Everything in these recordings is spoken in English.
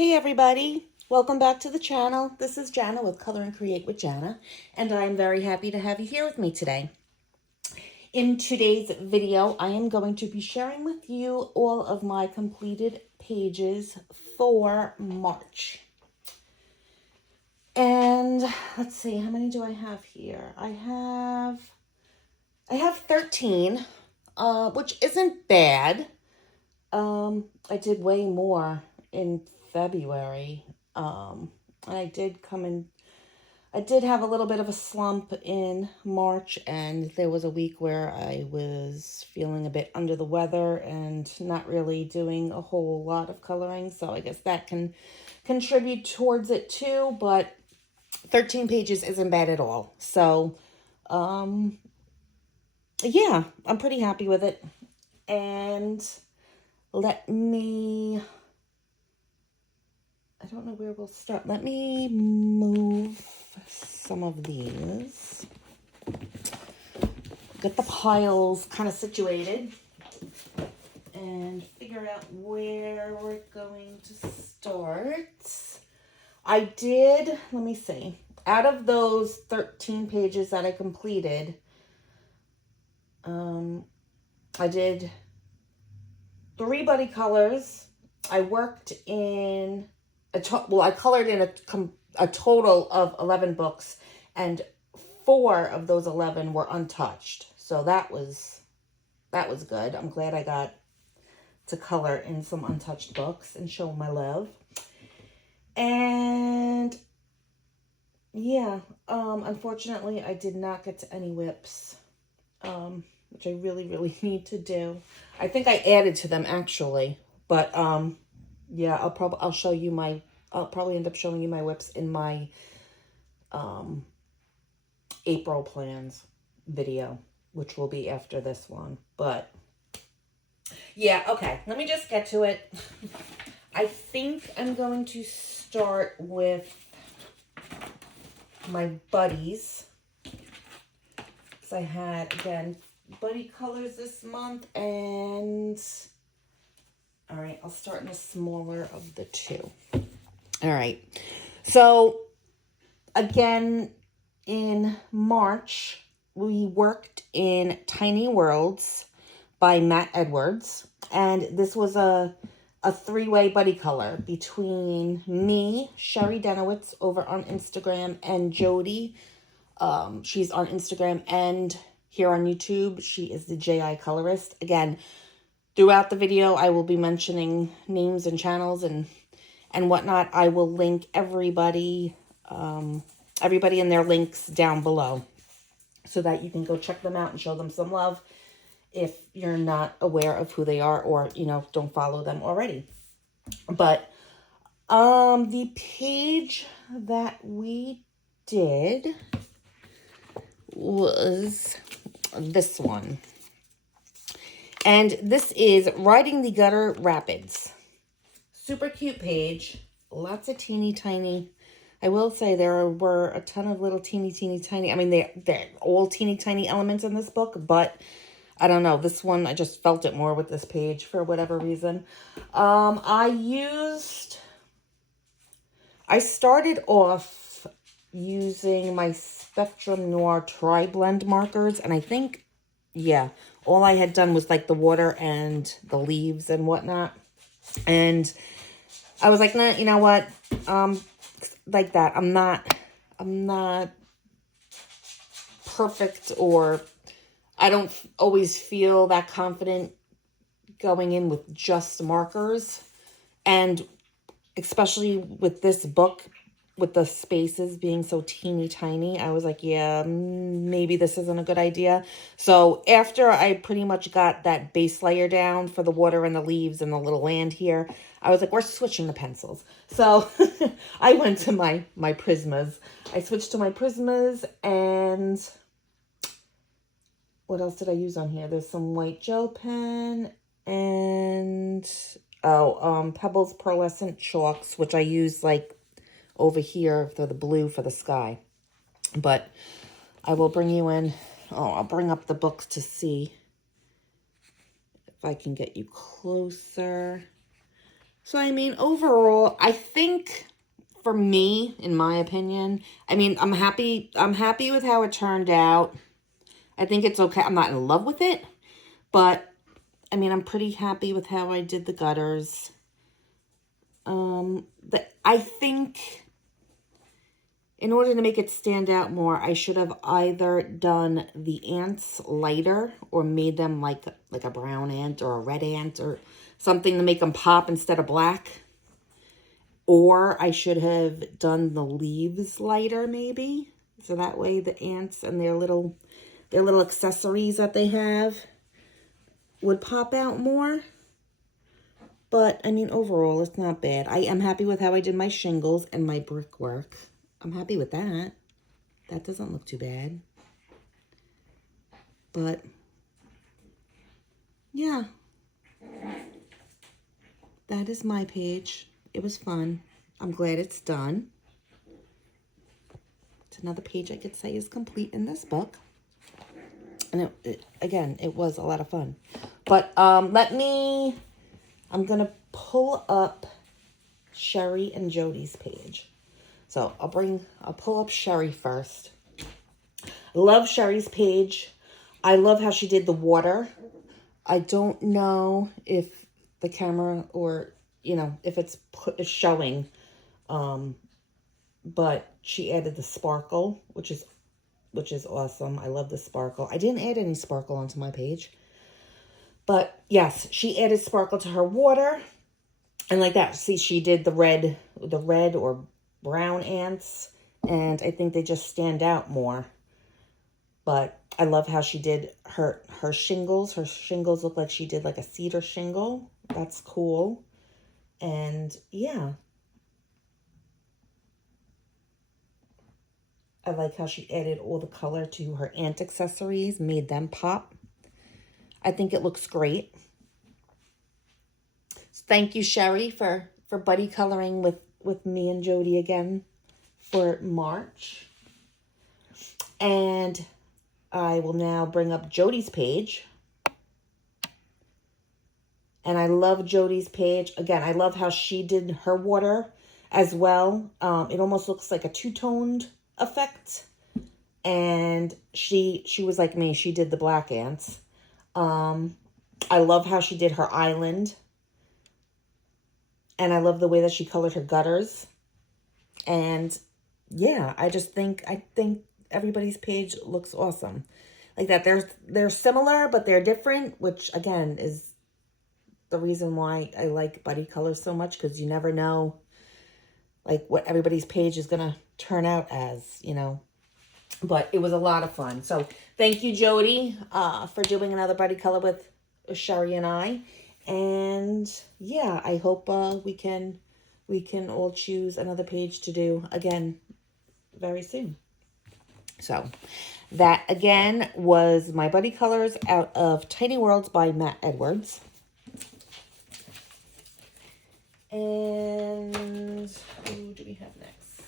Hey everybody, welcome back to the channel. This is Jeanne with Color and Create with Jeanne, and I'm very happy to have you here with me today. In today's video, I am going to be sharing with you all of my completed pages for March. And let's see, how many do I have here? I have 13, which isn't bad. I did way more in February. I did have a little bit of a slump in March, and there was a week where I was feeling a bit under the weather and not really doing a whole lot of coloring, so I guess that can contribute towards it too, but 13 pages isn't bad at all. So, yeah, I'm pretty happy with it. And let me... I don't know where we'll start. Let me move some of these. Get the piles kind of situated and figure out where we're going to start. Let me see. Out of those 13 pages that I completed, I did 3 buddy colors. I worked in... I colored in a total of 11 books, and 4 of those 11 were untouched. So that was good. I'm glad I got to color in some untouched books and show my love. And yeah, unfortunately, I did not get to any whips, which I really, really need to do. I think I added to them actually, but yeah, I'll probably end up showing you my whips in my April plans video, which will be after this one. But yeah, okay, let me just get to it. I think I'm going to start with my buddies, because I had, again, buddy colors this month, and all right, I'll start in the smaller of the 2. All right, so again, in March, we worked in Tiny Worlds by Matt Edwards, and this was a 3-way buddy color between me, Sherry Dennewitz over on Instagram, and Jody. She's on Instagram and here on YouTube. She is the JI Colourist. Again, throughout the video, I will be mentioning names and channels and whatnot. I will link everybody in their links down below so that you can go check them out and show them some love if you're not aware of who they are, or, you know, don't follow them already. But the page that we did was this one. And this is Riding the Gutter Rapids. Super cute page. Lots of teeny tiny. I will say there were a ton of little teeny tiny. I mean, they're all teeny tiny elements in this book, but I don't know. This one, I just felt it more with this page for whatever reason. I started off using my Spectrum Noir Tri-Blend markers, and I think, yeah, all I had done was like the water and the leaves and whatnot. And I was like, nah, you know what? Like that. I'm not perfect, or I don't always feel that confident going in with just markers. And especially with this book, with the spaces being so teeny tiny, I was like, yeah, maybe this isn't a good idea. So after I pretty much got that base layer down for the water and the leaves and the little land here, I was like, we're switching the pencils. So I went to my Prismas. I switched to my Prismas, and what else did I use on here? There's some white gel pen and Pebbles Pearlescent chalks, which I use like over here for the blue for the sky. But I will bring you in. I'll bring up the books to see if I can get you closer. So, I mean, overall, I think for me, in my opinion, I mean, I'm happy with how it turned out. I think it's okay. I'm not in love with it, but I mean, I'm pretty happy with how I did the gutters. I think in order to make it stand out more, I should have either done the ants lighter or made them like a brown ant or a red ant or something to make them pop instead of black. Or I should have done the leaves lighter maybe. So that way the ants and their little accessories that they have would pop out more. But, I mean, overall, it's not bad. I am happy with how I did my shingles and my brickwork. I'm happy with that. That doesn't look too bad. But, yeah. That is my page. It was fun. I'm glad it's done. It's another page I could say is complete in this book. And, again, it was a lot of fun. But, I'm going to pull up Sherry and Jody's page. So I'll pull up Sherry first. Love Sherry's page. I love how she did the water. I don't know if the camera or, you know, if it's showing, but she added the sparkle, which is awesome. I love the sparkle. I didn't add any sparkle onto my page. But yes, she added sparkle to her water. And like that, see, she did the red or brown ants. And I think they just stand out more. But I love how she did her shingles. Her shingles look like she did like a cedar shingle. That's cool. And yeah. I like how she added all the color to her ant accessories, made them pop. I think it looks great. So thank you, Sherry, for buddy coloring with me and Jody again for March. And I will now bring up Jody's page. And I love Jody's page. Again, I love how she did her water as well. It almost looks like a two-toned effect. And she was like me. She did the black ants. I love how she did her island. And I love the way that she colored her gutters. And yeah, I think everybody's page looks awesome. Like that, they're similar, but they're different, which again is the reason why I like buddy colors so much, because you never know like what everybody's page is gonna turn out as, you know. But it was a lot of fun. So thank you, Jody, for doing another buddy color with Sherry and I. And yeah, I hope we can all choose another page to do again very soon. So that again was my buddy colors out of Tiny Worlds by Matt Edwards. And who do we have next?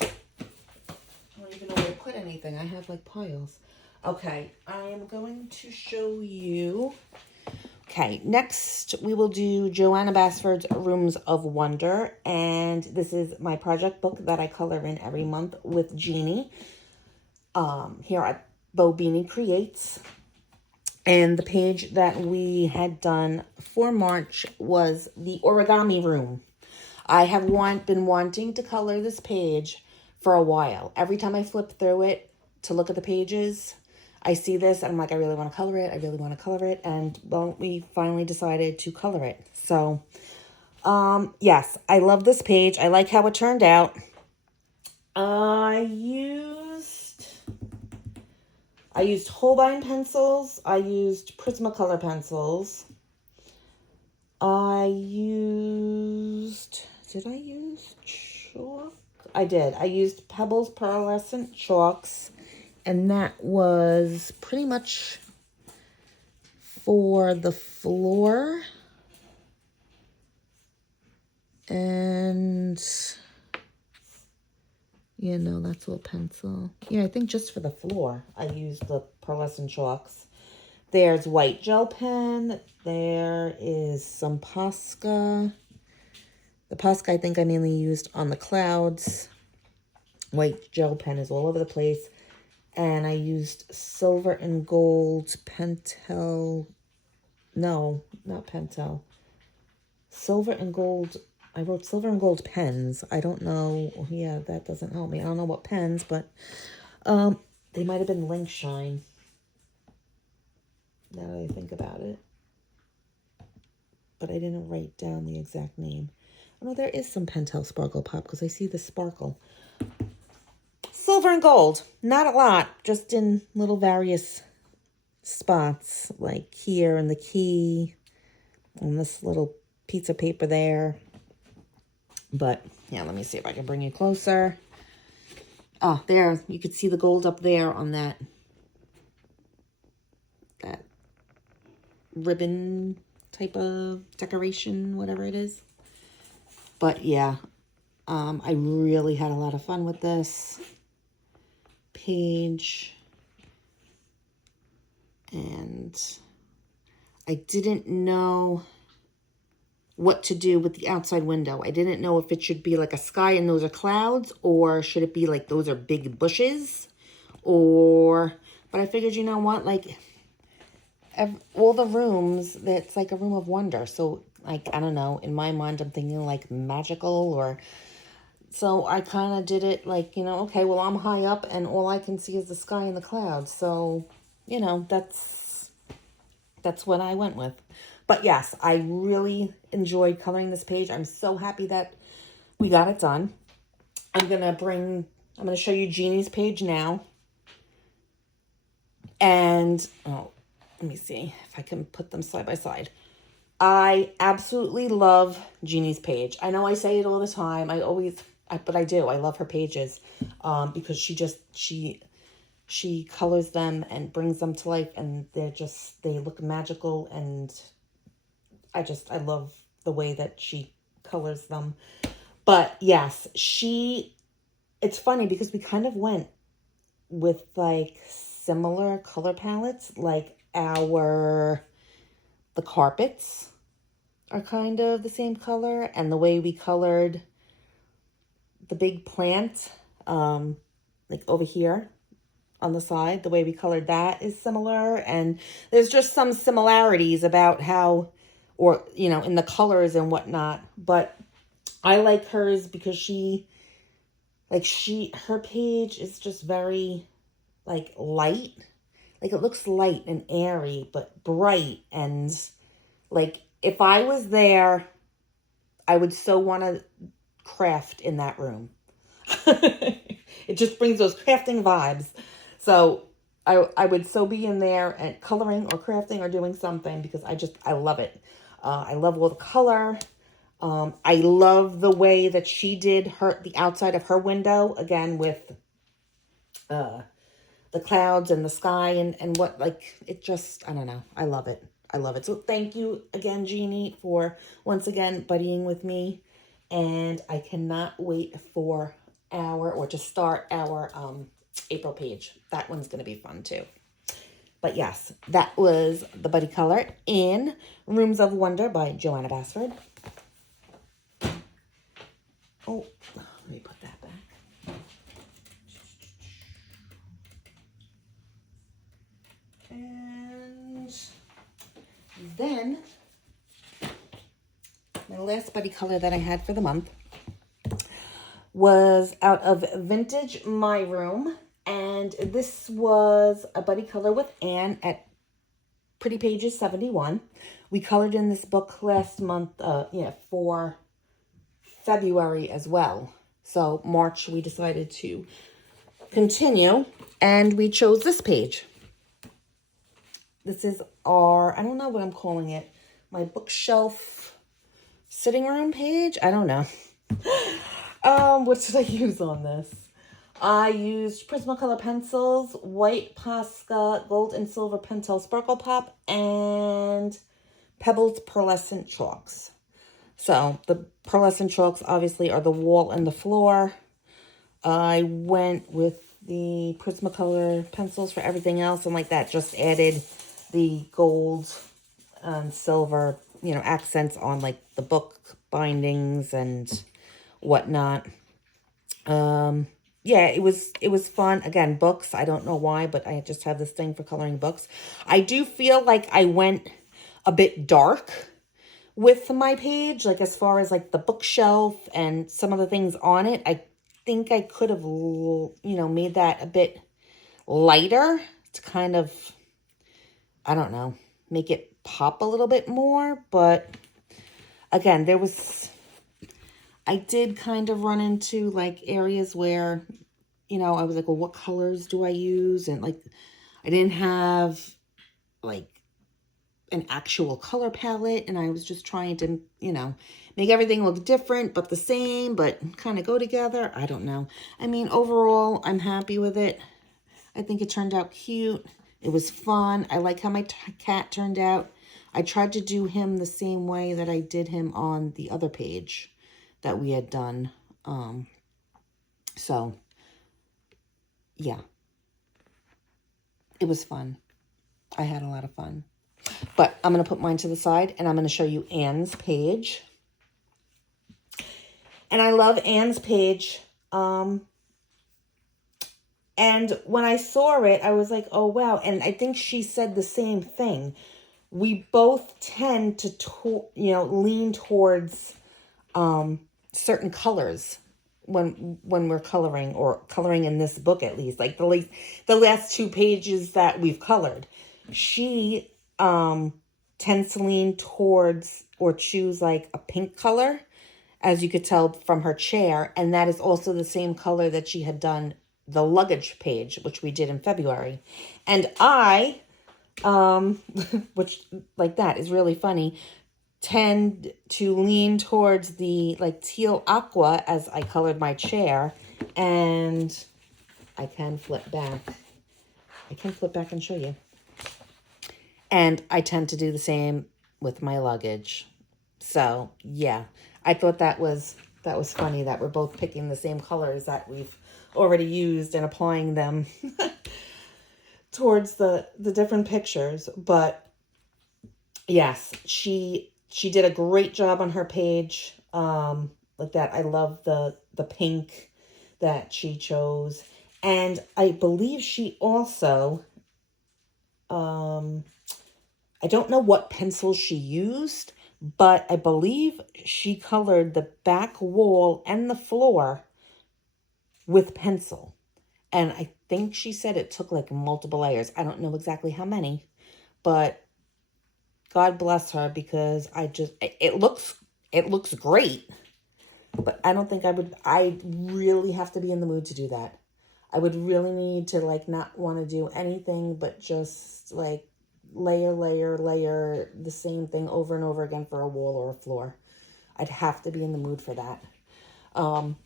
I don't even know where to put anything. I have like piles. Okay, I am going to show you. Okay, next we will do Joanna Basford's Rooms of Wonder. And this is my project book that I color in every month with Jeanne. Here at BoBeanie Creates. And the page that we had done for March was the origami room. I have been wanting to color this page for a while. Every time I flip through it to look at the pages, I see this and I'm like, I really want to color it. I really want to color it. And well, we finally decided to color it. So, yes, I love this page. I like how it turned out. I used Holbein pencils. I used Prismacolor pencils. Did I use chalk? I did. I used Pebbles pearlescent chalks. And that was pretty much for the floor. And yeah, no, that's all pencil. Yeah, I think just for the floor, I used the pearlescent chalks. There's white gel pen. There is some Posca. The Posca I think I mainly used on the clouds. White gel pen is all over the place. And I used silver and gold Pentel. No, not Pentel. Silver and gold. I wrote silver and gold pens. I don't know. Yeah, that doesn't help me. I don't know what pens, but they might have been Link Shine. Now that I think about it. But I didn't write down the exact name. Oh, no, there is some Pentel Sparkle Pop because I see the sparkle. Silver and gold. Not a lot. Just in little various spots. Like here in the key. And this little piece of paper there. But, yeah, let me see if I can bring you closer. Oh, there. You could see the gold up there on that ribbon type of decoration, whatever it is. But, yeah, I really had a lot of fun with this page. And I didn't know what to do with the outside window. I didn't know if it should be like a sky and those are clouds, or should it be like those are big bushes, but I figured, you know what, like all the rooms, that's like a room of wonder. So like, I don't know, in my mind, I'm thinking like magical, so I kind of did it like, you know, okay, well, I'm high up and all I can see is the sky and the clouds. So, you know, that's what I went with. But yes, I really enjoyed coloring this page. I'm so happy that we got it done. I'm going to show you Jeannie's page now. And, let me see if I can put them side by side. I absolutely love Jeannie's page. I know I say it all the time. But I do. I love her pages because she colors them and brings them to life, and they look magical, and I love the way that she colors them. But yes, it's funny because we kind of went with like similar color palettes, like the carpets are kind of the same color, and the way we colored the big plant, like over here on the side, the way we colored that is similar. And there's just some similarities about how, or, you know, in the colors and whatnot. But I like hers because her page is just very like light. Like it looks light and airy, but bright. And like if I was there, I would so want to craft in that room. It just brings those crafting vibes. So I would so be in there and coloring or crafting or doing something because I love it. I love all the color. I love the way that she did the outside of her window, again, with the clouds and the sky and what, like, it just, I don't know. I love it. I love it. So thank you again, Jeannie, for once again buddying with me. And I cannot wait for to start our April page. That one's going to be fun too. But yes, that was the Buddy Color in Rooms of Wonder by Joanna Basford. Oh, let me put that back. And then my last Buddy Color that I had for the month was out of Vintage My Room. And this was a Buddy Color with Anne at Pretty Pages 71. We colored in this book last month, for February as well. So March, we decided to continue, and we chose this page. This is I don't know what I'm calling it, my bookshelf sitting room page. I don't know. What did I use on this? I used Prismacolor pencils, white Posca, gold and silver Pentel Sparkle Pop, and Pebbles Pearlescent Chalks. So the pearlescent chalks obviously are the wall and the floor. I went with the Prismacolor pencils for everything else, and like that just added the gold and silver, you know, accents on like the book bindings and whatnot. Yeah, it was fun. Again, books, I don't know why, but I just have this thing for coloring books. I do feel like I went a bit dark with my page, like as far as like the bookshelf and some of the things on it. I think I could have, you know, made that a bit lighter to kind of, I don't know, make it pop a little bit more. But again, I did kind of run into like areas where, you know, I was like, well, what colors do I use? And like, I didn't have like an actual color palette, and I was just trying to, you know, make everything look different but the same, but kind of go together. I don't know. I mean, overall, I'm happy with it. I think it turned out cute. It was fun. I like how my cat turned out. I tried to do him the same way that I did him on the other page that we had done. So yeah, it was fun. I had a lot of fun. But I'm going to put mine to the side, and I'm going to show you Anne's page. And I love Anne's page. And when I saw it, I was like, oh, wow. And I think she said the same thing. We both tend to you know, lean towards certain colors when we're coloring, or coloring in this book at least. Like the last 2 pages that we've colored. She tends to lean towards or choose like a pink color, as you could tell from her chair. And that is also the same color that she had done the luggage page, which we did in February. And I, which like that is really funny, tend to lean towards the like teal aqua as I colored my chair. And I can flip back. I can flip back and show you. And I tend to do the same with my luggage. So yeah, I thought that was funny that we're both picking the same colors that we've already used and applying them towards the different pictures. But yes, she did a great job on her page. Like that. I love the pink that she chose. And I believe she also, I don't know what pencil she used, but I believe she colored the back wall and the floor with pencil. And I think she said it took like multiple layers. I don't know exactly how many, but God bless her, because it looks great, but I don't think I really have to be in the mood to do that. I would really need to like not want to do anything but just like layer the same thing over and over again for a wall or a floor. I'd have to be in the mood for that.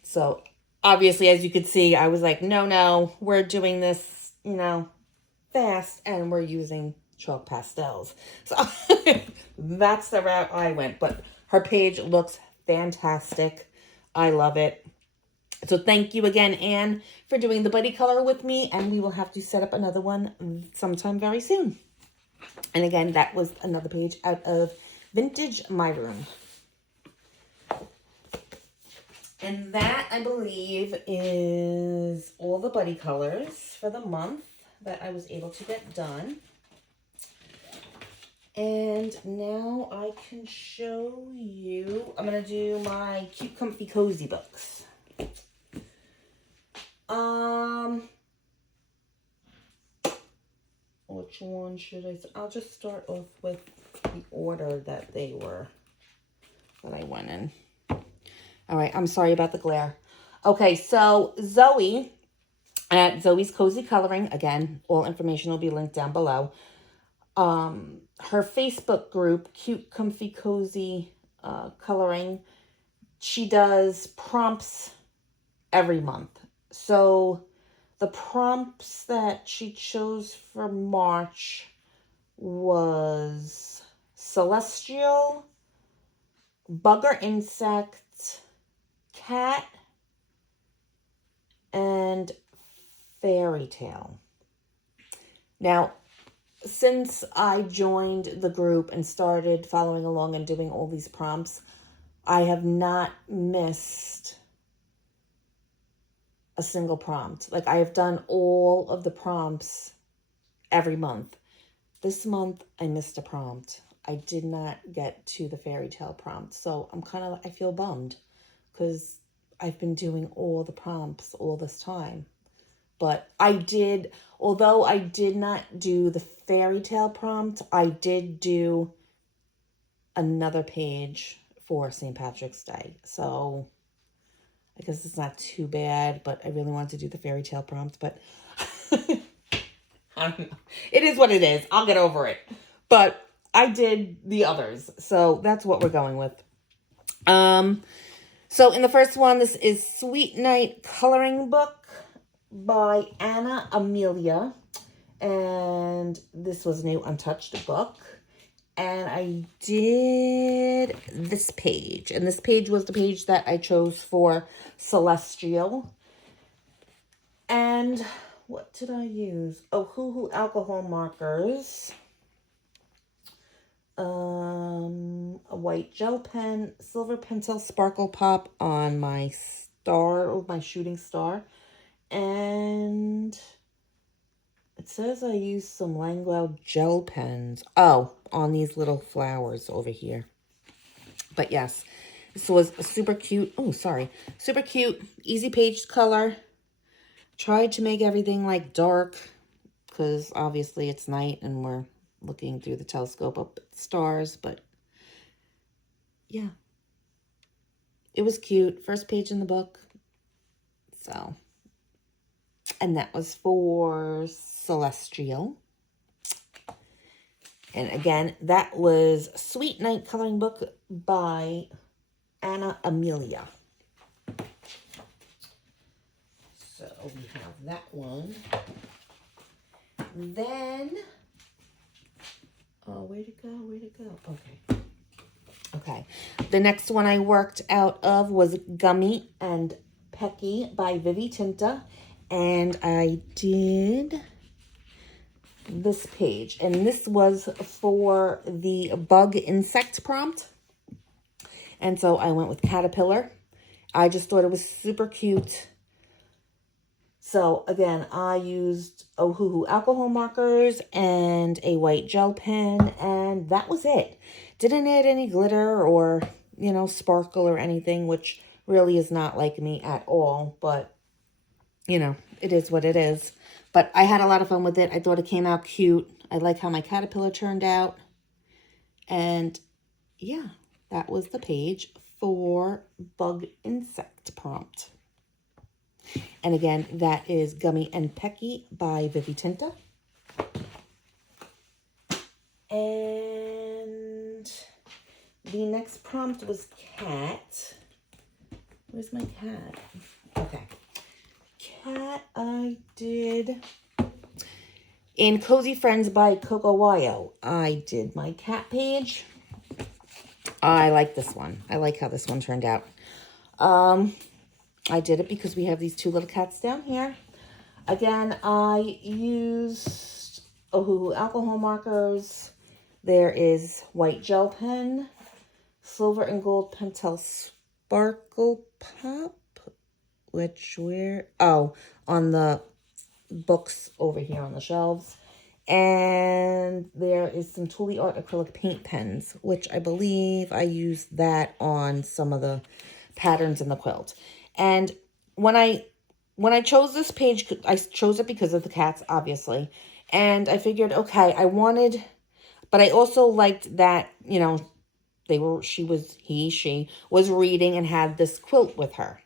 So obviously, as you could see, I was like, no, we're doing this, you know, fast, and we're using chalk pastels. So that's the route I went. But her page looks fantastic. I love it. So thank you again, Anne, for doing the buddy color with me, and we will have to set up another one sometime very soon. And again, that was another page out of Vintage My Room. And that, I believe, is all the buddy colors for the month that I was able to get done. And now I can show you, I'm going to do my Cute Comfy Cozy books. Which one should I, I'll just start off with the order that I went in. All right, I'm sorry about the glare. Okay, so Zoe at Zoe's Cozy Coloring, again, all information will be linked down below. Her Facebook group, Cute Comfy Cozy Coloring, she does prompts every month. So the prompts that she chose for March was celestial, bugger insect, cat, and fairy tale. Now, since I joined the group and started following along and doing all these prompts, I have not missed a single prompt. Like, I have done all of the prompts every month. This month, I missed a prompt. I did not get to the fairy tale prompt. So I feel bummed because I've been doing all the prompts all this time. But although I did not do the fairy tale prompt, I did do another page for St. Patrick's Day. So I guess it's not too bad, but I really wanted to do the fairy tale prompt, but I don't know. It is what it is. I'll get over it. But I did the others, so that's what we're going with. So in the first one, this is Sweet Night Coloring Book by Anna Amelia, and this was a new untouched book. And I did this page, and this page was the page that I chose for Celestial. And what did I use? Oh, Hoo alcohol markers, a white gel pen, silver pencil sparkle pop on my star, my shooting star, and it says I used some Langwell gel pens. Oh, on these little flowers over here. But yes, this was a super cute. Oh, sorry. Super cute, easy page color. Tried to make everything like dark because obviously it's night and we're looking through the telescope up at the stars. But yeah, it was cute. First page in the book. So, and that was for Celestial. And again, that was Sweet Night Coloring Book by Anna Amelia. So we have that one. Then, oh, where'd it go? Where'd it go? Okay. Okay. The next one I worked out of was Gummy and Pecky by Vivi Tinta. And I did this page, and this was for the bug insect prompt, and so I went with caterpillar. I just thought it was super cute. So again, I used Ohuhu alcohol markers and a white gel pen, and that was it. Didn't add any glitter or, you know, sparkle or anything, which really is not like me at all, but you know, it is what it is. But I had a lot of fun with it. I thought it came out cute. I like how my caterpillar turned out. And yeah, that was the page for bug insect prompt. And again, that is Gummy and Pecky by Vivi Tinta. And the next prompt was cat. Where's my cat? Okay. Cat I did in Cozy Friends by Coco Wayo. I did my cat page. I like this one. I like how this one turned out. I did it because we have these two little cats down here. Again, I used Ohuhu alcohol markers. There is white gel pen, silver and gold Pentel sparkle pop. On the books over here on the shelves. And there is some Tuli Art acrylic paint pens, which I believe I used that on some of the patterns in the quilt. And when I chose this page, I chose it because of the cats, obviously. And I figured, okay, but I also liked that, you know, she was reading and had this quilt with her.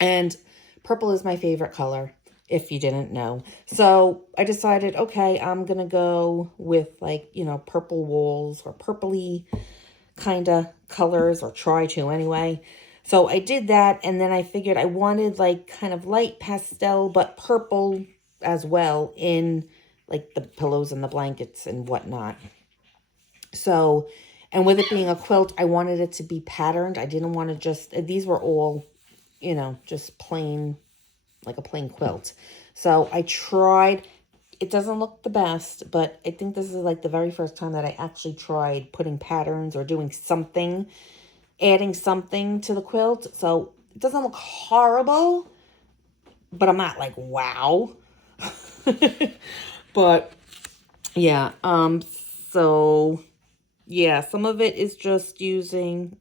And purple is my favorite color, if you didn't know. So I decided, okay, I'm going to go with like, you know, purple walls or purpley kind of colors, or try to anyway. So I did that, and then I figured I wanted like kind of light pastel, but purple as well in like the pillows and the blankets and whatnot. So, and with it being a quilt, I wanted it to be patterned. I didn't want to these were all, you know, just plain, like a plain quilt. So I tried. It doesn't look the best, but I think this is like the very first time that I actually tried putting patterns or doing something, adding something to the quilt. So it doesn't look horrible, but I'm not like, wow. But yeah, so yeah, some of it is just using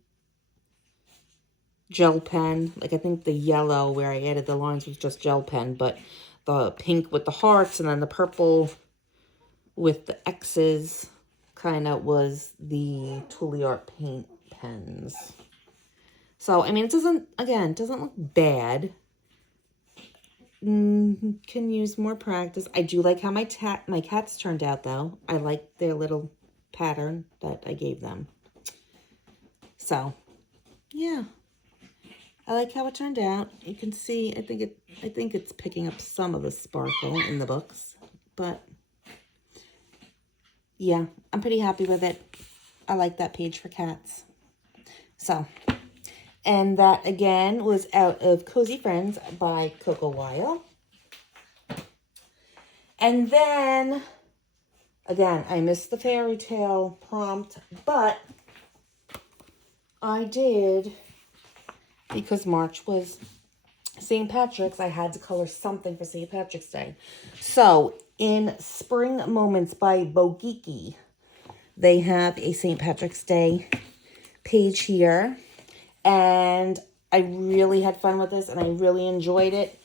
gel pen. Like I think the yellow where I added the lines was just gel pen, but the pink with the hearts and then the purple with the X's kind of was the Tooly Art paint pens. So, I mean, it doesn't, again, it doesn't look bad. Can use more practice. I do like how my cats turned out, though. I like their little pattern that I gave them. So, yeah. I like how it turned out. You can see, I think it's picking up some of the sparkle in the books, but yeah, I'm pretty happy with it. I like that page for cats. So, and that again was out of Cozy Friends by Coco Weil. And then, again, I missed the fairy tale prompt, but I did, because March was St. Patrick's, I had to color something for St. Patrick's Day. So, in Spring Moments by BoBeanie, they have a St. Patrick's Day page here. And I really had fun with this, and I really enjoyed it.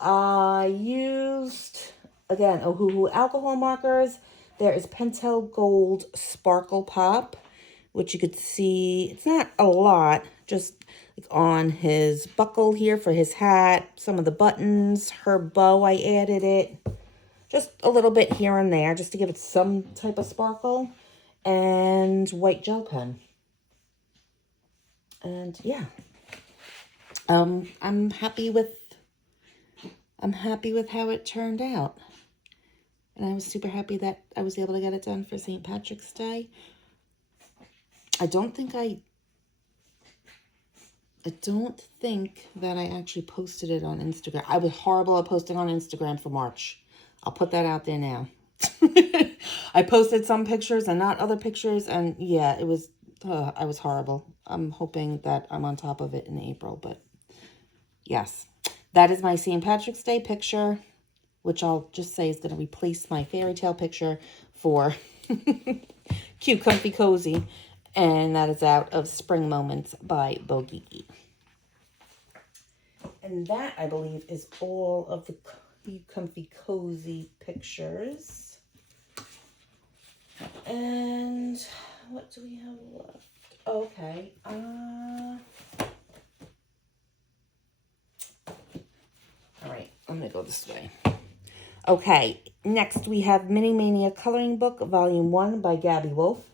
I used, again, Ohuhu alcohol markers. There is Pentel Gold Sparkle Pop, which you could see, it's not a lot, just like on his buckle here for his hat, some of the buttons, her bow, I added it. Just a little bit here and there, just to give it some type of sparkle. And white gel pen. And yeah, I'm happy with how it turned out. And I was super happy that I was able to get it done for St. Patrick's Day. I don't think that I actually posted it on Instagram. I was horrible at posting on Instagram for March. I'll put that out there now. I posted some pictures and not other pictures, and yeah, it was, I was horrible. I'm hoping that I'm on top of it in April, but yes, that is my St. Patrick's Day picture, which I'll just say is going to replace my fairy tale picture for Cute, Comfy, Cozy, and that is out of Spring Moments by BoBeanie. And that, I believe, is all of the Cute, Comfy, Cozy pictures. And what do we have left? Okay. All right, I'm going to go this way. Okay, next we have Mini Mania Coloring Book, Volume 1 by Gabby Wolf.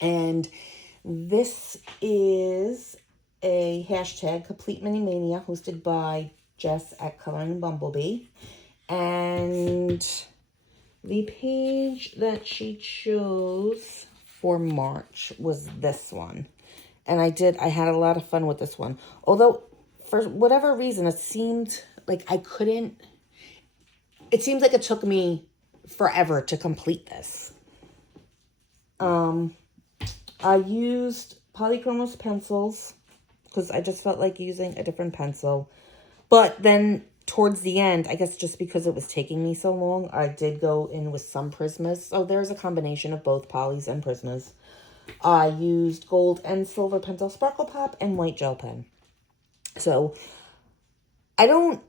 And this is a hashtag, Complete Mini Mania, hosted by Jess at Colouring.Bumblebee. And the page that she chose for March was this one. And I had a lot of fun with this one. Although, for whatever reason, it seemed like it seems like it took me forever to complete this. I used Polychromos pencils because I just felt like using a different pencil. But then towards the end, I guess just because it was taking me so long, I did go in with some Prismas. So there's a combination of both polys and Prismas. I used gold and silver Pentel Sparkle Pop and white gel pen. So I don't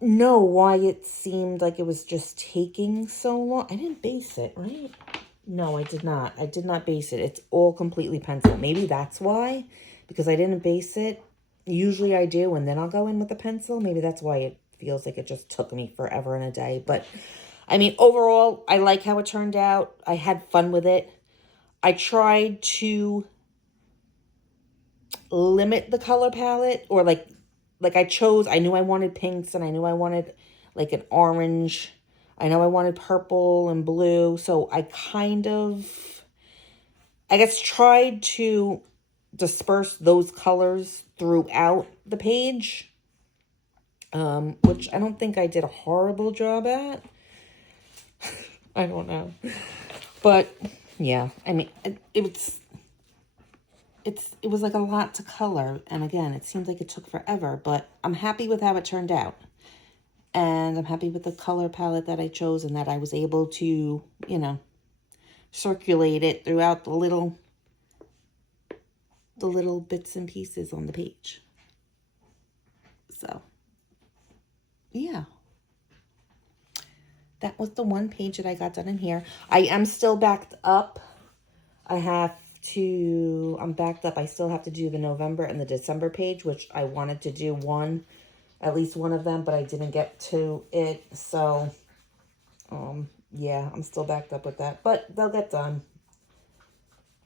know why it seemed like it was just taking so long. I didn't base it, right? No, I did not. I did not base it. It's all completely pencil. Maybe that's why, because I didn't base it. Usually I do, and then I'll go in with the pencil. Maybe that's why it feels like it just took me forever and a day. But, I mean, overall, I like how it turned out. I had fun with it. I tried to limit the color palette, or like I knew I wanted pinks, and I knew I wanted like an orange. I know I wanted purple and blue, so I guess tried to disperse those colors throughout the page, which I don't think I did a horrible job at. I don't know. But yeah, I mean, it was like a lot to color. And again, it seems like it took forever, but I'm happy with how it turned out. And I'm happy with the color palette that I chose and that I was able to, you know, circulate it throughout the little bits and pieces on the page. So, yeah. That was the one page that I got done in here. I am still backed up. I'm backed up. I still have to do the November and the December page, which I wanted to do at least one of them, but I didn't get to it. So, yeah, I'm still backed up with that, but they'll get done.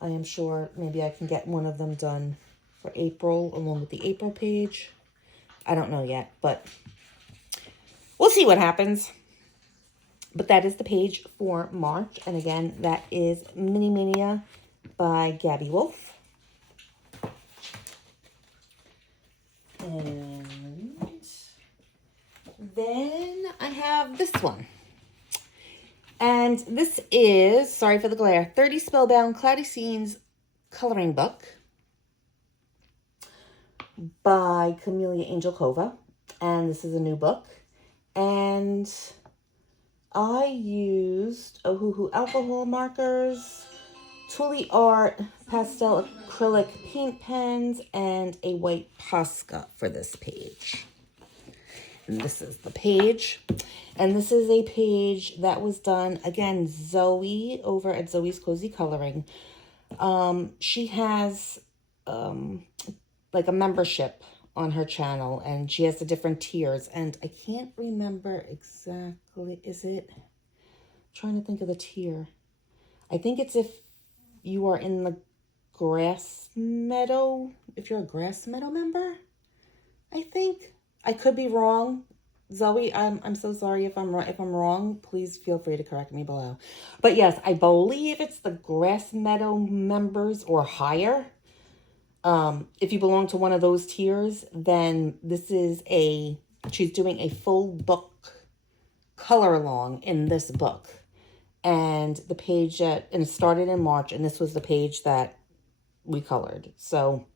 I am sure maybe I can get one of them done for April along with the April page. I don't know yet, but we'll see what happens. But that is the page for March. And again, that is Mini Mania by Gabby Wolf. And then I have this one. And this is, sorry for the glare, 30 Spellbound Cloudy Scenes Coloring Book by Camellia Angel Cova. And this is a new book. And I used Ohuhu alcohol markers, Tuli Art pastel acrylic paint pens, and a white Posca for this page. And this is the page. And this is a page that was done, again, Zoe over at Zoe's Cozy Coloring. She has like a membership on her channel, and she has the different tiers, and I can't remember exactly, I'm trying to think of the tier. I think it's if you are in the grass meadow, if you're a grass meadow member, I think. I could be wrong. Zoe, I'm so sorry if I'm wrong. Please feel free to correct me below. But yes, I believe it's the grass meadow members or higher. If you belong to one of those tiers, then she's doing a full book color along in this book. And the page and it started in March, and this was the page that we colored. So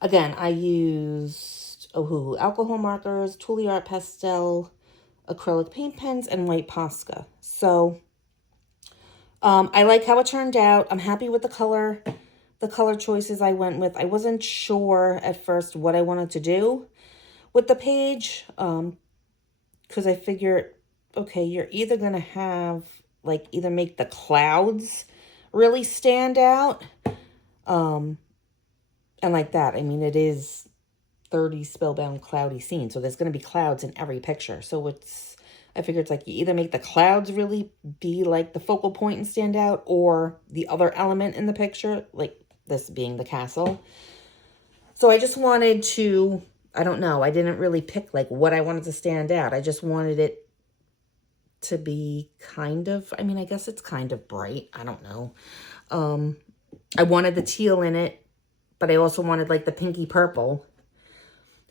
again, I used Ohuhu alcohol markers, Tuli Art pastel acrylic paint pens, and white Posca. So I like how it turned out. I'm happy with the color choices I went with. I wasn't sure at first what I wanted to do with the page, because I figured, okay, you're either going to have, like, either make the clouds really stand out, and like that. I mean, it is 30 Spellbound Cloudy Scenes, so there's going to be clouds in every picture. So I figure it's like you either make the clouds really be like the focal point and stand out, or the other element in the picture, like this being the castle. So I just wanted to, I don't know, I didn't really pick like what I wanted to stand out. I just wanted it to be kind of, I mean, I guess it's kind of bright. I don't know. I wanted the teal in it, but I also wanted like the pinky purple.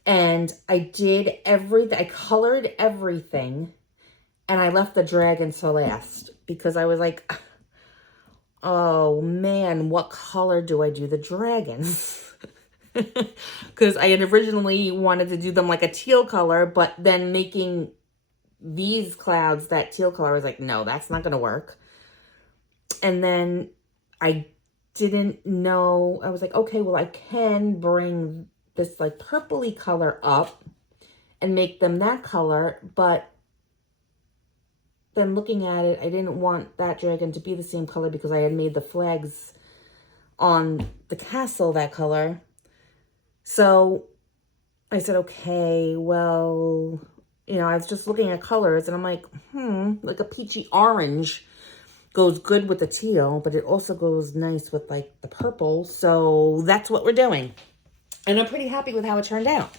And I did everything, I colored everything, and I left the dragons for last because I was like, oh man, what color do I do the dragons? Because I had originally wanted to do them like a teal color, but then making these clouds that teal color, I was like, no, that's not going to work. And then I didn't know, I was like, okay, well, I can bring this like purpley color up and make them that color, but then looking at it, I didn't want that dragon to be the same color because I had made the flags on the castle that color. So I said, okay, well, you know, I was just looking at colors and I'm like, like a peachy orange goes good with the teal, but it also goes nice with like the purple. So that's what we're doing. And I'm pretty happy with how it turned out.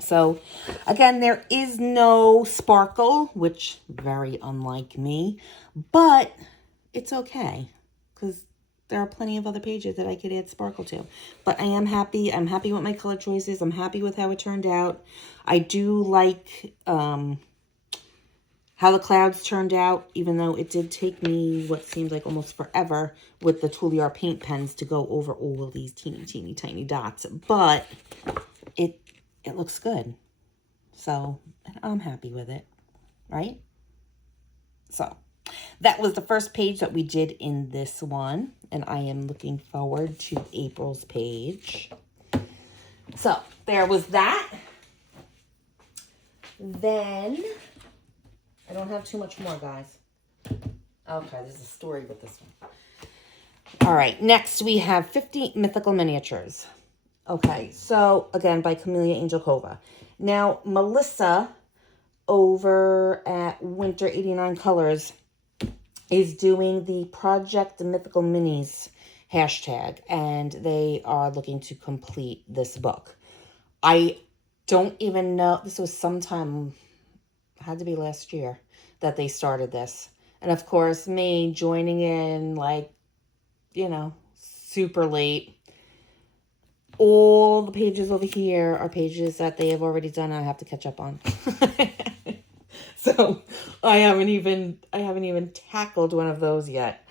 So, again, there is no sparkle, which very unlike me, but it's okay because there are plenty of other pages that I could add sparkle to. But I am happy. I'm happy with my color choices. I'm happy with how it turned out. I do like how how the clouds turned out, even though it did take me what seems like almost forever with the Tuliar paint pens to go over all of these teeny tiny dots. But it looks good. So I'm happy with it, right? So that was the first page that we did in this one, and I am looking forward to April's page. So there was that. Then I don't have too much more, guys. Okay, there's a story with this one. All right, next we have 50 Mythical Miniatures. Okay, so again by Camellia Angelkova. Now Melissa over at Winter 89 Colors is doing the Project Mythical Minis hashtag, and they are looking to complete this book. I don't even know, this was sometime, had to be last year that they started this. And of course, me joining in like, you know, super late. All the pages over here are pages that they have already done and I have to catch up on. So I haven't even tackled one of those yet.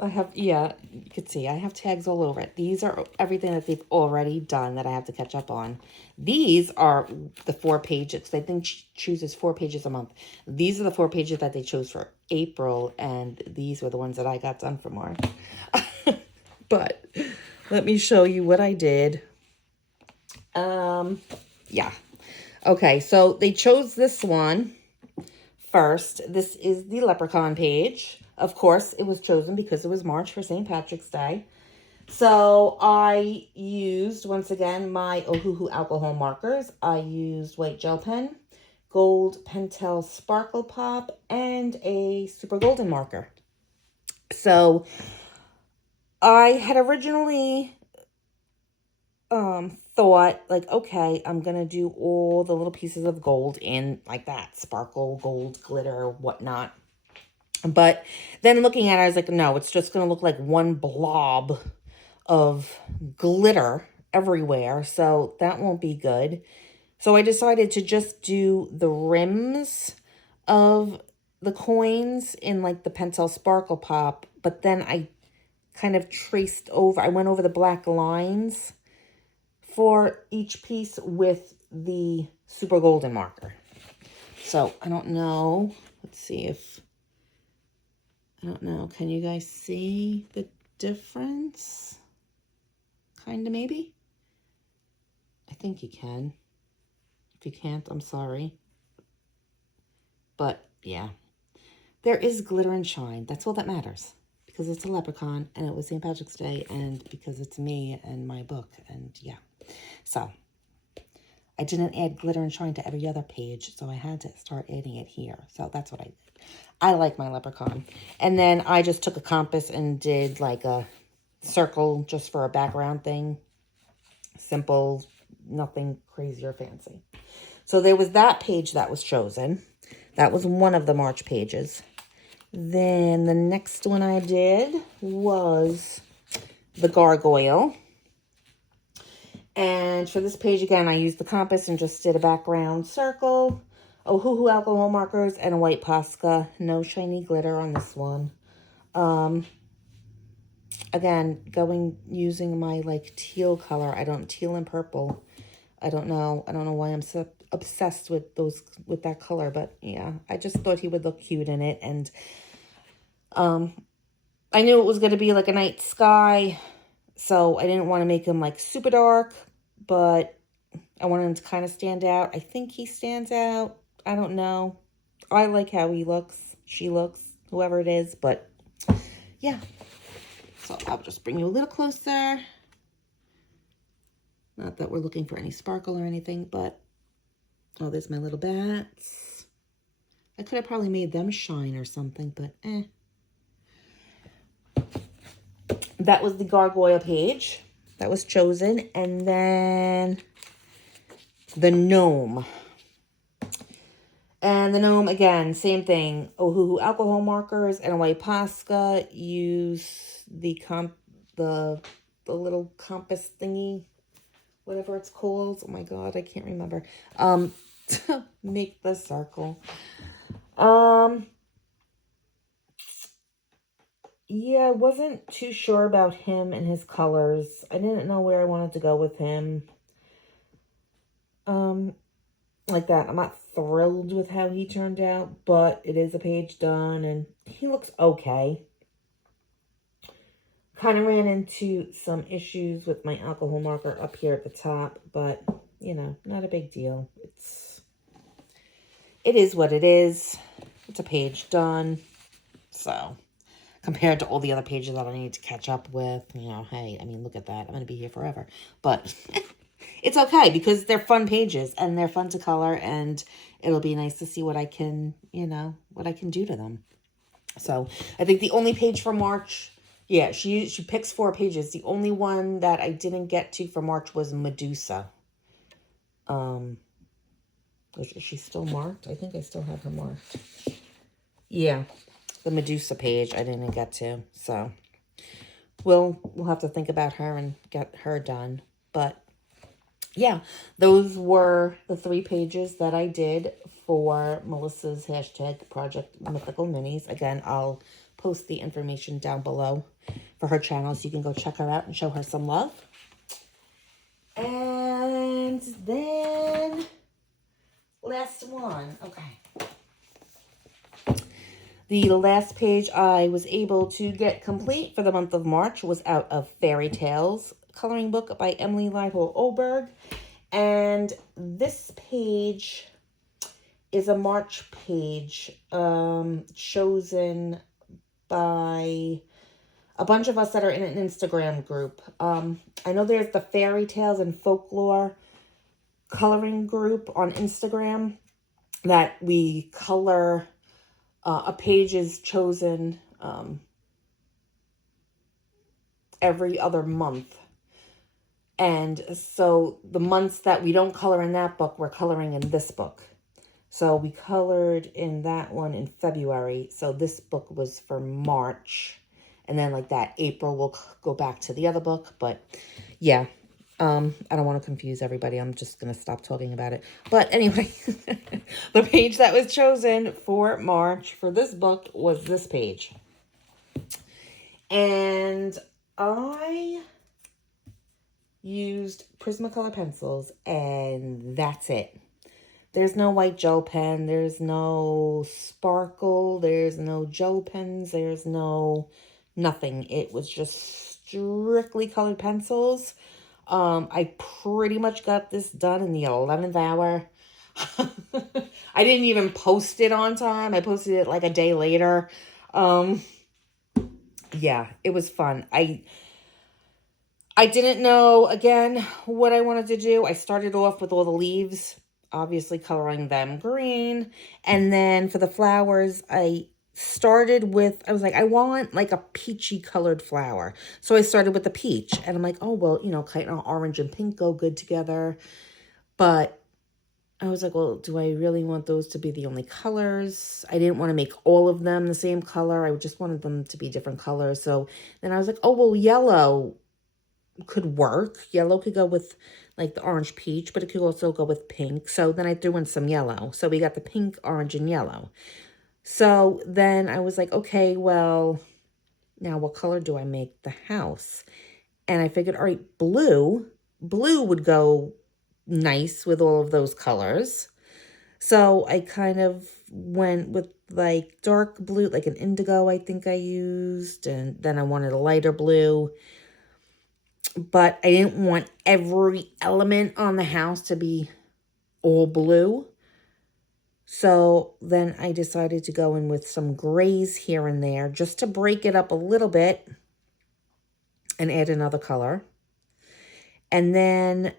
I have, yeah, you can see I have tags all over it. These are everything that they've already done that I have to catch up on. These are the 4 pages. I think she chooses 4 pages a month. These are the 4 pages that they chose for April, and these were the ones that I got done for March. But let me show you what I did. Yeah. Okay, so they chose this one first. This is the Leprechaun page. Of course, it was chosen because it was March for St. Patrick's Day. So I used, once again, my Ohuhu alcohol markers. I used white gel pen, gold Pentel Sparkle Pop, and a super golden marker. So I had originally thought like, okay, I'm going to do all the little pieces of gold in like that, sparkle, gold, glitter, whatnot. But then looking at it, I was like, no, it's just going to look like one blob of glitter everywhere. So that won't be good. So I decided to just do the rims of the coins in like the Pentel Sparkle Pop. But then I kind of traced over, I went over the black lines for each piece with the super golden marker. So I don't know. Let's see if, I don't know. Can you guys see the difference? Kind of, maybe. I think you can. If you can't, I'm sorry. But yeah, there is glitter and shine. That's all that matters. Because it's a leprechaun and it was St. Patrick's Day and because it's me and my book. And yeah. So I didn't add glitter and shine to every other page. So I had to start adding it here. So that's what I did. I like my leprechaun. And then I just took a compass and did like a circle just for a background thing. Simple, nothing crazy or fancy. So there was that page that was chosen. That was one of the March pages. Then the next one I did was the gargoyle. And for this page, again, I used the compass and just did a background circle. Ohuhu alcohol markers and a white Posca. No shiny glitter on this one. Again, using my like teal color. Teal and purple. I don't know why I'm so obsessed with that color, but yeah, I just thought he would look cute in it. And I knew it was going to be like a night sky, so I didn't want to make him like super dark, but I wanted him to kind of stand out. I think he stands out. I don't know. I like how he looks, she looks, whoever it is, but yeah. So I'll just bring you a little closer. Not that we're looking for any sparkle or anything, but oh, there's my little bats. I could have probably made them shine or something, but eh. That was the gargoyle page that was chosen. And then the gnome. And the gnome, again, same thing. Ohuhu alcohol markers and a white Posca. Use the little compass thingy, whatever it's called. Oh my God, I can't remember. To make the circle. Yeah, I wasn't too sure about him and his colors. I didn't know where I wanted to go with him. Like that. I'm not thrilled with how he turned out, but it is a page done and he looks okay. Kind of ran into some issues with my alcohol marker up here at the top, but you know, not a big deal. It is what it is. It's a page done. So, compared to all the other pages that I need to catch up with, you know, hey, I mean, look at that. I'm going to be here forever. But it's okay because they're fun pages and they're fun to color and it'll be nice to see what I can, you know, what I can do to them. So, I think the only page for March, yeah, she picks 4 pages. The only one that I didn't get to for March was Medusa. Is she still marked? I think I still have her marked. Yeah, the Medusa page I didn't get to. So we'll have to think about her and get her done. But yeah, those were the 3 pages that I did for Melissa's hashtag Project Mythical Minis. Again, I'll post the information down below for her channel so you can go check her out and show her some love. And then last one. Okay. The last page I was able to get complete for the month of March was out of Fairy Tales coloring book by Emily Lidle Oberg. And this page is a March page chosen by a bunch of us that are in an Instagram group. I know there's the Fairy Tales and Folklore coloring group on Instagram that we color. A page is chosen every other month. And so the months that we don't color in that book, we're coloring in this book. So we colored in that one in February. So this book was for March. And then like that, April, we'll go back to the other book. But yeah, I don't want to confuse everybody. I'm just going to stop talking about it. But anyway, the page that was chosen for March for this book was this page. And I used Prismacolor pencils and that's it. There's no white gel pen. There's no sparkle. There's no gel pens. There's no nothing. It was just strictly colored pencils. I pretty much got this done in the 11th hour. I didn't even post it on time. I posted it like a day later. Yeah, it was fun. I didn't know, again, what I wanted to do. I started off with all the leaves, obviously coloring them green. And then for the flowers, I started with, I was like, I want like a peachy colored flower. So I started with the peach. And I'm like, oh, well, you know, kind of orange and pink go good together. But I was like, well, do I really want those to be the only colors? I didn't want to make all of them the same color. I just wanted them to be different colors. So then I was like, oh, well, yellow could work. Yellow could go with like the orange peach, but it could also go with pink. So then I threw in some yellow. So we got the pink, orange, and yellow. So then I was like, okay, well, now what color do I make the house? And I figured, all right, blue would go nice with all of those colors. So I kind of went with like dark blue, like an indigo I think I used. And then I wanted a lighter blue. But I didn't want every element on the house to be all blue. So then I decided to go in with some grays here and there just to break it up a little bit and add another color. And then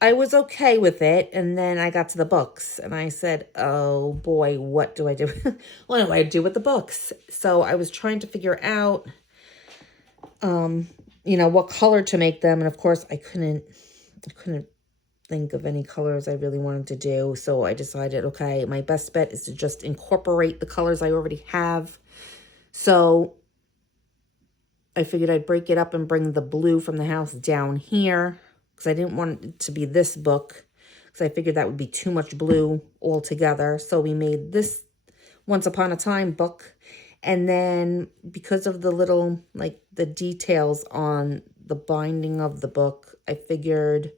I was okay with it. And then I got to the books and I said, oh boy, what do I do? What do I do with the books? So I was trying to figure out, you know, what color to make them. And of course I couldn't think of any colors I really wanted to do. So I decided, okay, my best bet is to just incorporate the colors I already have. So I figured I'd break it up and bring the blue from the house down here because I didn't want it to be this book because I figured that would be too much blue altogether. So we made this Once Upon a Time book. And then because of the little, like the details on the binding of the book, I figured,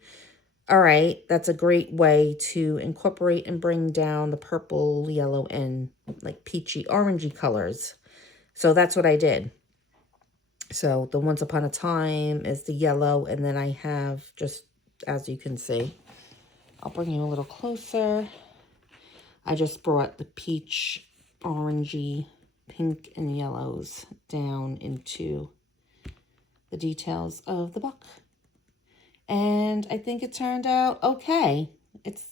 all right, that's a great way to incorporate and bring down the purple, yellow, and like peachy, orangey colors. So that's what I did. So the Once Upon a Time is the yellow, and then I have, just as you can see, I'll bring you a little closer. I just brought the peach, orangey, pink, and yellows down into the details of the book. And I think it turned out okay. It's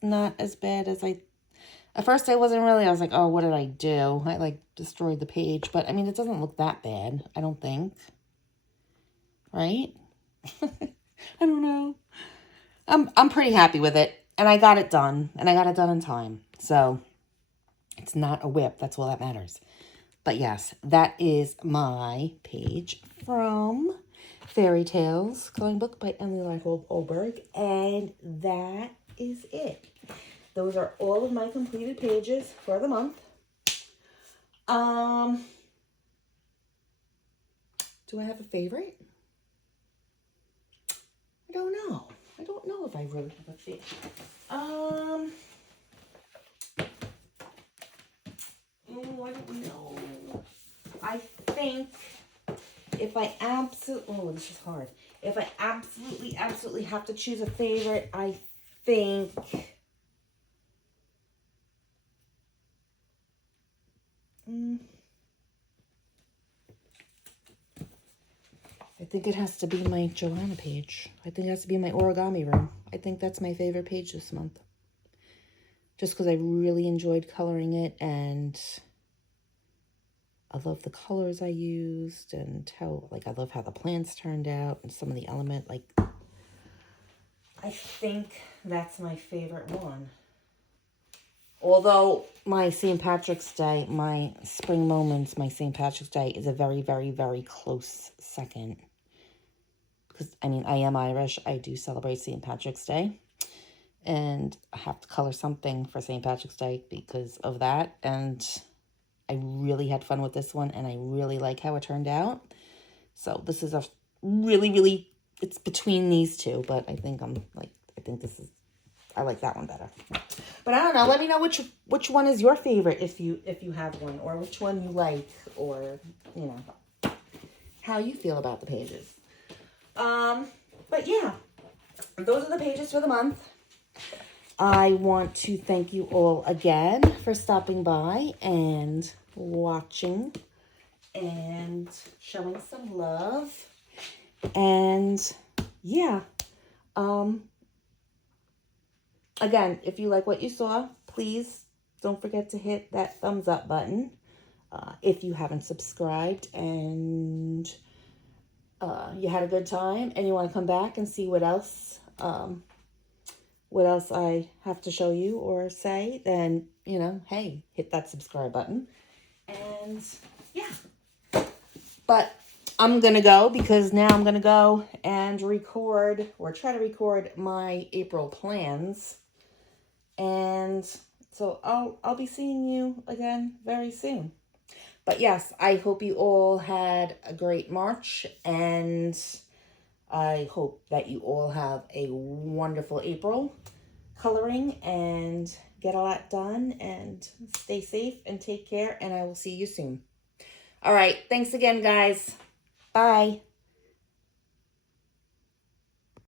not as bad as at first I wasn't really, I was like, oh, what did I do? I like destroyed the page, but I mean, it doesn't look that bad, I don't think. Right? I don't know. I'm pretty happy with it, and I got it done, and I got it done in time. So it's not a whip, that's all that matters. But yes, that is my page from Fairy Tales Coloring Book by Emily Oberg, and that is it. Those are all of my completed pages for the month. Do I have a favorite? I don't know. I don't know if I really have a favorite. I don't know. I think if I absolutely, this is hard. If I absolutely have to choose a favorite, I think it has to be my Joanna page. I think it has to be my origami room. I think that's my favorite page this month. Just because I really enjoyed coloring it, and I love the colors I used, and how, like, I love how the plants turned out and some of the element, like, I think that's my favorite one. Although my St. Patrick's Day, my Spring Moments, my St. Patrick's Day is a very, very, very close second. Because, I mean, I am Irish. I do celebrate St. Patrick's Day. And I have to color something for St. Patrick's Day because of that. And I really had fun with this one, and I really like how it turned out. So this is a really, really, it's between these two, but I think I like that one better. But I don't know, let me know which one is your favorite if you have one, or which one you like, or, you know, how you feel about the pages. But yeah, those are the pages for the month. I want to thank you all again for stopping by and watching and showing some love. And yeah, again, if you like what you saw, please don't forget to hit that thumbs up button. If you haven't subscribed and you had a good time and you want to come back and see what else I have to show you or say, then, you know, hey, hit that subscribe button. And yeah, but I'm going to go, because now I'm going to go and record, or try to record, my April plans. And so I'll be seeing you again very soon. But yes, I hope you all had a great March, and I hope that you all have a wonderful April coloring and get a lot done, and stay safe and take care, and I will see you soon. All right. Thanks again, guys. Bye.